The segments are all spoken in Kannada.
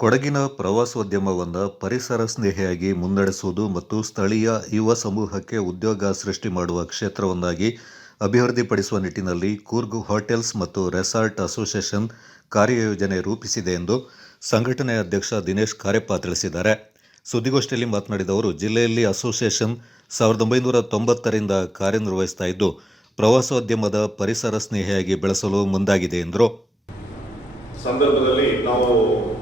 ಕೊಡಗಿನ ಪ್ರವಾಸೋದ್ಯಮವನ್ನು ಪರಿಸರ ಸ್ನೇಹಿಯಾಗಿ ಮುನ್ನಡೆಸುವುದು ಮತ್ತು ಸ್ಥಳೀಯ ಯುವ ಸಮೂಹಕ್ಕೆ ಉದ್ಯೋಗ ಸೃಷ್ಟಿ ಮಾಡುವ ಕ್ಷೇತ್ರವನ್ನಾಗಿ ಅಭಿವೃದ್ಧಿಪಡಿಸುವ ನಿಟ್ಟಿನಲ್ಲಿ ಕೂರ್ಗ್ ಹೋಟೆಲ್ಸ್ ಮತ್ತು ರೆಸಾರ್ಟ್ ಅಸೋಸಿಯೇಷನ್ ಕಾರ್ಯಯೋಜನೆ ರೂಪಿಸಿದೆ ಎಂದು ಸಂಘಟನೆಯ ಅಧ್ಯಕ್ಷ ದಿನೇಶ್ ಕಾರ್ಯಪ್ಪ ತಿಳಿಸಿದ್ದಾರೆ. ಸುದ್ದಿಗೋಷ್ಠಿಯಲ್ಲಿ ಮಾತನಾಡಿದ ಅವರು, ಜಿಲ್ಲೆಯಲ್ಲಿ ಅಸೋಸಿಯೇಷನ್ 1990ರಿಂದ ಕಾರ್ಯನಿರ್ವಹಿಸ್ತಾ ಇದ್ದು, ಪ್ರವಾಸೋದ್ಯಮದ ಪರಿಸರ ಸ್ನೇಹಿಯಾಗಿ ಬೆಳೆಸಲು ಮುಂದಾಗಿದೆ ಎಂದರು. ಸಂದರ್ಭದಲ್ಲಿ ನಾವು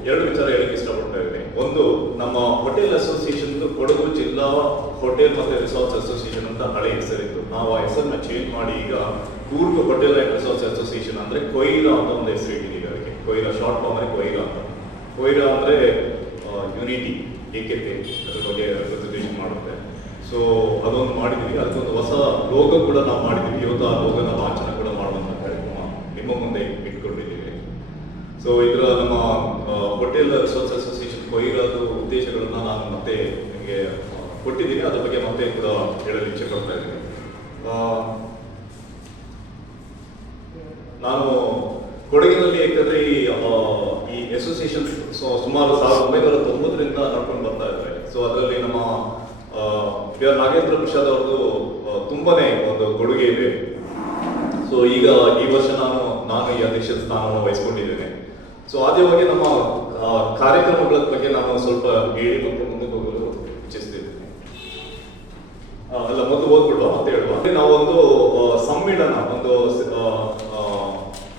ಎರಡು ವಿಚಾರ ಹೇಳಕ್ಕೆ ಇಷ್ಟಪಡ್ತಾ ಇದ್ದೀನಿ. ಒಂದು, ನಮ್ಮ ಹೋಟೆಲ್ ಅಸೋಸಿಯೇಷನ್ ಕೊಡಗು ಜಿಲ್ಲಾ ಹೋಟೆಲ್ ಮತ್ತು ರಿಸಾರ್ಟ್ಸ್ ಅಸೋಸಿಯೇಷನ್ ಅಂತ ಹಳೆ ಹೆಸರಿತ್ತು. ನಾವು ಆ ಹೆಸರನ್ನ ಚೇಂಜ್ ಮಾಡಿ ಈಗ Coorg hotel and resorts association ಅಂದ್ರೆ ಕೊಯ್ರಾ ಅಂತ ಒಂದು ಹೆಸರು ಇಟ್ಟಿದ್ದೀವಿ. ಅದಕ್ಕೆ ಕೊಯ್ರಾ ಶಾರ್ಟ್ ಫಾರ್ಮ್ ಅಂದ್ರೆ ಕೊಯ್ರಾ ಅಂತ. ಕೊಯ್ರಾ ಅಂದ್ರೆ ಯೂನಿಟಿ, ಏಕತೆ, ಅದ್ರ ಬಗ್ಗೆ ರೆಪ್ರೆಸೆಂಟೇಷನ್ ಮಾಡುತ್ತೆ. ಸೊ ಅದೊಂದು ಮಾಡಿದ್ದೀವಿ. ಅದಕ್ಕೊಂದು ಹೊಸ ಲೋಗೋ ಕೂಡ ನಾವು ಮಾಡಿದ್ದೀವಿ. ಇವತ್ತು ಆ ಲೋಗೋನ ಲಾಂಛನ ಕೂಡ ಮಾಡುವಂಥ ಕಾರ್ಯಕ್ರಮ ನಿಮ್ಮ ಮುಂದೆ ಇಟ್ಕೊಂಡಿದ್ದೀವಿ. ಸೊ ಇದರ ನಮ್ಮ ಹೋಟೆಲ್ ರಿಸಾರ್ಟ್ಸ್ ಅಸೋಸಿಯೇಷನ್ ಕೊಯ್ರಾದ ಉದ್ದೇಶಗಳನ್ನ ನಾನು ಮತ್ತೆ ನಿಮಗೆ ಕೊಟ್ಟಿದ್ದೀನಿ. ಅದ್ರ ಬಗ್ಗೆ ಮತ್ತೆ ಕೂಡ ಹೇಳಲು ಇಚ್ಛೆ ಪಡ್ತಾ ಇದ್ದೀನಿ. ನಾನು ಕೊಡಗಿನಲ್ಲಿ ಯಾಕಂದ್ರೆ ಈ ಅಸೋಸಿಯೇಷನ್ ಸುಮಾರು 1990ರಿಂದ ನಡ್ಕೊಂಡು ಬರ್ತಾ ಇದ್ದಾರೆ. ಸೊ ಅದರಲ್ಲಿ ನಮ್ಮ ನಾಗೇಂದ್ರ ಪ್ರಸಾದ್ ಅವ್ರದ್ದು ತುಂಬಾನೇ ಒಂದು ಕೊಡುಗೆ ಇದೆ. ಸೊ ಈಗ ಈ ವರ್ಷ ನಾನು ಈ ಅಧ್ಯಕ್ಷ ಸ್ಥಾನವನ್ನು ವಹಿಸಿಕೊಂಡಿದ್ದೇನೆ. ಸೊ ಆದ್ಯವಾಗಿ ನಮ್ಮ ಕಾರ್ಯಕ್ರಮಗಳ ಬಗ್ಗೆ ನಾನು ಸ್ವಲ್ಪ ಹೇಳಿ ಮತ್ತೆ ಮುಂದೆ ಹೋಗಲು ಇಚ್ಛಿಸ್ತಿದ್ದೇನೆ. ಅಲ್ಲ, ಮೊದಲು ಓದ್ಬಿಡುವ ಮತ್ತೆ ಹೇಳುವ. ನಾವೊಂದು ಸಮ್ಮೇಳನ, ಒಂದು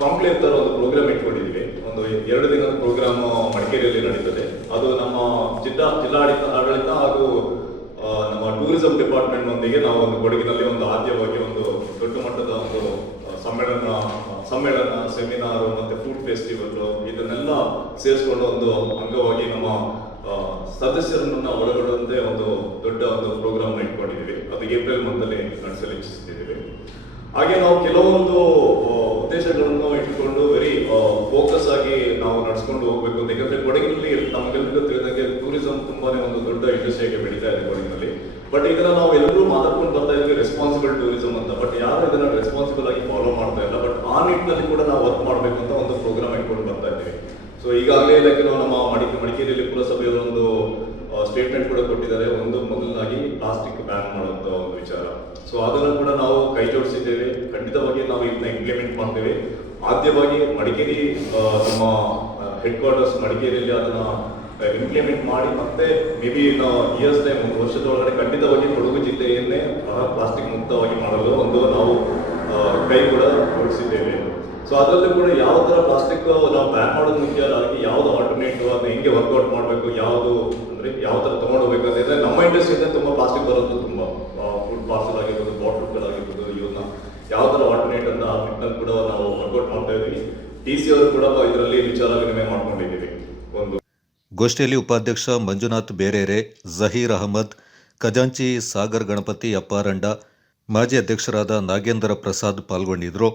ಕಾಂಕ್ಲೇವ್ ತರ ಒಂದು ಪ್ರೋಗ್ರಾಮ್ ಇಟ್ಕೊಂಡಿದ್ದೀವಿ. ಒಂದು 2 ದಿನದ ಪ್ರೋಗ್ರಾಮ್ ಮಡಿಕೇರಿಯಲ್ಲಿ ನಡೀತದೆ. ಅದು ನಮ್ಮ ಜಿಲ್ಲಾಡಳಿತ ಹಾಗೂ ನಮ್ಮ ಟೂರಿಸಂ ಡಿಪಾರ್ಟ್ಮೆಂಟ್ ನೊಂದಿಗೆ ನಾವು ಒಂದು ಕೊಡಗಿನಲ್ಲಿ ಒಂದು ಆದ್ಯವಾಗಿ ಒಂದು ದೊಡ್ಡ ಮಟ್ಟದ ಒಂದು ಸಮ್ಮೇಳನ, ಸೆಮಿನಾರ್ ಮತ್ತೆ ಫುಡ್ ಫೆಸ್ಟಿವಲ್ ಇದನ್ನೆಲ್ಲ ಸೇರಿಸಿಕೊಂಡು ಒಂದು ಅಂಗವಾಗಿ ನಮ್ಮ ಸದಸ್ಯರನ್ನ ಒಳಗೊಳ್ಳುವಂತೆ ಒಂದು ದೊಡ್ಡ ಒಂದು ಪ್ರೋಗ್ರಾಮ್ ಇಟ್ಕೊಂಡಿದ್ದೀವಿ. ಅದು ಏಪ್ರಿಲ್ ಮಂತಲ್ಲಿ ನಡೆಸಲು ಇಚ್ಛಿಸ್ತಿದ್ದೀವಿ. ಹಾಗೆ ನಾವು ಕೆಲವೊಂದು ಉದ್ದೇಶಗಳನ್ನು ಇಟ್ಕೊಂಡು ವೆರಿ ಫೋಕಸ್ ಆಗಿ ನಾವು ನಡೆಸ್ಕೊಂಡು ಹೋಗ್ಬೇಕು ಅಂತ. ಯಾಕಂದ್ರೆ ಕೊಡಗಿನಲ್ಲಿ ನಮಗೆಲ್ಲರಿಗೂ ತಿಳಿದಂಗೆ ಟೂರಿಸಂ ತುಂಬಾನೇ ಒಂದು ದೊಡ್ಡ ಇಂಡಸ್ಟ್ರಿಯಾಗಿ ಬೆಳೀತಾ ಇದೆ ಕೊಡಗಿನಲ್ಲಿ. ಬಟ್ ಇದನ್ನ ನಾವು ಎಲ್ಲರೂ ಮಾತಾಡ್ಕೊಂಡು ಬರ್ತಾ ಇದ್ವಿ ರೆಸ್ಪಾನ್ಸಿಬಲ್ ಟೂರಿಸಂ ಅಂತ. ಬಟ್ ಯಾರು ಇದನ್ನ ರೆಸ್ಪಾನ್ಸಿಬಲ್ ಆಗಿ ಫಾಲೋ ಮಾಡ್ತಾ ಇಲ್ಲ. ಬಟ್ ಆ ನಿಟ್ಟಿನಲ್ಲಿ ಕೂಡ ನಾವು ವರ್ಕ್ ಮಾಡಬೇಕು ಅಂತ ಒಂದು ಪ್ರೋಗ್ರಾಮ್ ಇಟ್ಕೊಂಡು ಬರ್ತಾ ಇದ್ದೀವಿ. ಸೊ ಈಗಾಗಲೇ ಇದಕ್ಕೆ ನಮ್ಮ ಮಡಿಕೇರಿಯಲ್ಲಿ ಪುರಸಭೆಯವರು ಒಂದು ಸ್ಟೇಟ್ಮೆಂಟ್ ಕೂಡ ಕೊಟ್ಟಿದ್ದಾರೆ. ಒಂದು, ಮೊದಲನಾಗಿ ಪ್ಲಾಸ್ಟಿಕ್ ಬ್ಯಾನ್ ಮಾಡುವಂತ ಒಂದು ವಿಚಾರ. ಸೊ ಅದನ್ನು ಕೂಡ ನಾವು ಕೈ ಜೋಡಿಸಿದ್ದೇವೆ. ಖಂಡಿತವಾಗಿ ನಾವು ಇದನ್ನ ಇಂಪ್ಲಿಮೆಂಟ್ ಮಾಡ್ತೇವೆ. ಆದ್ಯವಾಗಿ ಮಡಿಕೇರಿ, ನಮ್ಮ ಹೆಡ್ ಕ್ವಾರ್ಟರ್ಸ್ ಮಡಿಕೇರಿಯಲ್ಲಿ ಅದನ್ನ ಇಂಪ್ಲಿಮೆಂಟ್ ಮಾಡಿ ಮತ್ತೆ ಮೇ ಬಿ ಇಯರ್ಸ್ ಟೈಮ್, 1 ವರ್ಷದೊಳಗಡೆ ಖಂಡಿತವಾಗಿ ಕೊಡಗು ಜಿಲ್ಲೆಯನ್ನೇ ಪ್ಲಾಸ್ಟಿಕ್ ಮುಕ್ತವಾಗಿ ಮಾಡಲು ಒಂದು ನಾವು ಕೈ ಕೂಡ ಜೋಡಿಸಿದ್ದೇವೆ. ಸೊ ಅದರಲ್ಲೂ ಕೂಡ ಯಾವ ತರ ಪ್ಲಾಸ್ಟಿಕ್ ನಾವು ಬ್ಯಾನ್ ಮಾಡೋದು ಮುಖ್ಯ ಅಲ್ಲ, ಅದಕ್ಕೆ ಯಾವ್ದು ಆಲ್ಟರ್ನೇಟಿವ್, ಅದನ್ನ ಹೆಂಗೆ ವರ್ಕೌಟ್ ಮಾಡಬೇಕು, ಯಾವುದು ಅಂದ್ರೆ ಯಾವ ತರ ತಗೊಂಡೋಗ್ಬೇಕು ಅಂತಂದ್ರೆ ನಮ್ಮ ಇಂಡಸ್ಟ್ರಿಯಿಂದ ತುಂಬಾ ಪ್ಲಾಸ್ಟಿಕ್ ಬರೋದು ತುಂಬಾ. ಫುಡ್ ಪಾರ್ಸಲ್ ಆಗಿರ್ಬೋದು, ಬಾಟಲ್ಗಳಾಗಿರ್ಬೋದು, ಇವನ್ನ ಯಾವ ತರ ಆಲ್ಟರ್ನೇಟ್ ಅಂತ ಆ ನಿಟ್ಟಿನಲ್ಲಿ ಕೂಡ ನಾವು ವರ್ಕೌಟ್ ಮಾಡ್ತಾ ಇದ್ದೀವಿ. TC ಅವರು ಕೂಡ ಇದರಲ್ಲಿ ವಿಚಾರ ವಿನಿಮಯ ಮಾಡ್ಕೊಂಡಿದ್ದೀವಿ. ಒಂದು ಗೋಷ್ಠಿಯಲ್ಲಿ ಉಪಾಧ್ಯಕ್ಷ ಮಂಜುನಾಥ್ ಬೇರೇರೆ, ಜಹೀರ್ ಅಹಮದ್, ಖಜಾಂಚಿ ಸಾಗರ್ ಗಣಪತಿ ಅಪ್ಪಾರಂಡ, ಮಾಜಿ ಅಧ್ಯಕ್ಷರಾದ ನಾಗೇಂದ್ರ ಪ್ರಸಾದ್ ಪಾಲ್ಗೊಂಡಿದ್ದರು.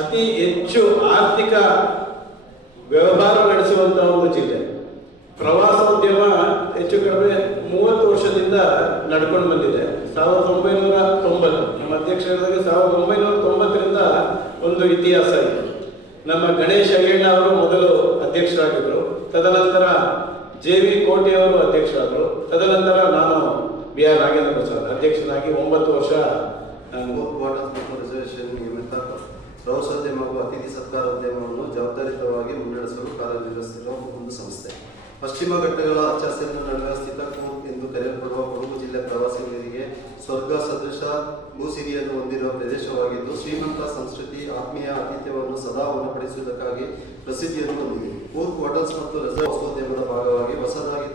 ಅತಿ ಹೆಚ್ಚು ಆರ್ಥಿಕ ವ್ಯವಹಾರ ನಡೆಸುವಂತಹ ಒಂದು ಜಿಲ್ಲೆ. ಪ್ರವಾಸೋದ್ಯಮ ಹೆಚ್ಚು ಕಡಿಮೆ 30 ವರ್ಷದಿಂದ ನಡ್ಕೊಂಡು ಬಂದಿದೆ. 1990 ನಮ್ಮ ಅಧ್ಯಕ್ಷರಾದಾಗ 1990ರಿಂದ ಒಂದು ಇತಿಹಾಸ ಇದೆ. ನಮ್ಮ ಗಣೇಶ್ ಅಯ್ಯಣ್ಣ ಅವರು ಮೊದಲು ಅಧ್ಯಕ್ಷರಾಗಿದ್ದರು. ತದನಂತರ JV ಕೋಟೆ ಅವರು ಅಧ್ಯಕ್ಷರಾದರು. ತದನಂತರ ನಾನು BR ನಾಗೇಂದ್ರ ಪ್ರಸಾದ್ ಅಧ್ಯಕ್ಷನಾಗಿ 9 ವರ್ಷ ಪ್ರವಾಸೋದ್ಯಮ ಹಾಗೂ ಅತಿಥಿ ಸತ್ಕಾರೋದ್ಯಮವನ್ನು ಜವಾಬ್ದಾರಿತವಾಗಿ ಮುನ್ನಡೆಸಲು ಕಾರ್ಯನಿರ್ವಹಿಸುತ್ತಿರುವ ಒಂದು ಸಂಸ್ಥೆ. ಪಶ್ಚಿಮ ಘಟ್ಟಗಳ ಹಚ್ಚ ಹಸಿರಿನ ನಡುವೆ ಸ್ಥಿತ ಕೂರ್ಗ್ ಎಂದು ಕರೆಯಲ್ಪಡುವ ಕೊಡಗು ಜಿಲ್ಲೆ ಪ್ರವಾಸಿಗರಿಗೆ ಸ್ವರ್ಗ ಸದೃಶ ಭೂಸಿರಿಯನ್ನು ಹೊಂದಿರುವ ಪ್ರದೇಶವಾಗಿದ್ದು, ಶ್ರೀಮಂತ ಸಂಸ್ಕೃತಿ, ಆತ್ಮೀಯ ಆತಿಥ್ಯವನ್ನು ಸದಾ ಉನ್ನಪಡಿಸುವುದಕ್ಕಾಗಿ ಪ್ರಸಿದ್ಧಿಯನ್ನು ಹೊಂದಿದೆ. ಕೂರ್ಗ್ ಹೋಟೆಲ್ಸ್ ಮತ್ತು ರೆಸಾರ್ಟ್ ಪ್ರವಾಸೋದ್ಯಮದ ಭಾಗವಾಗಿ ಹೊಸದಾಗಿ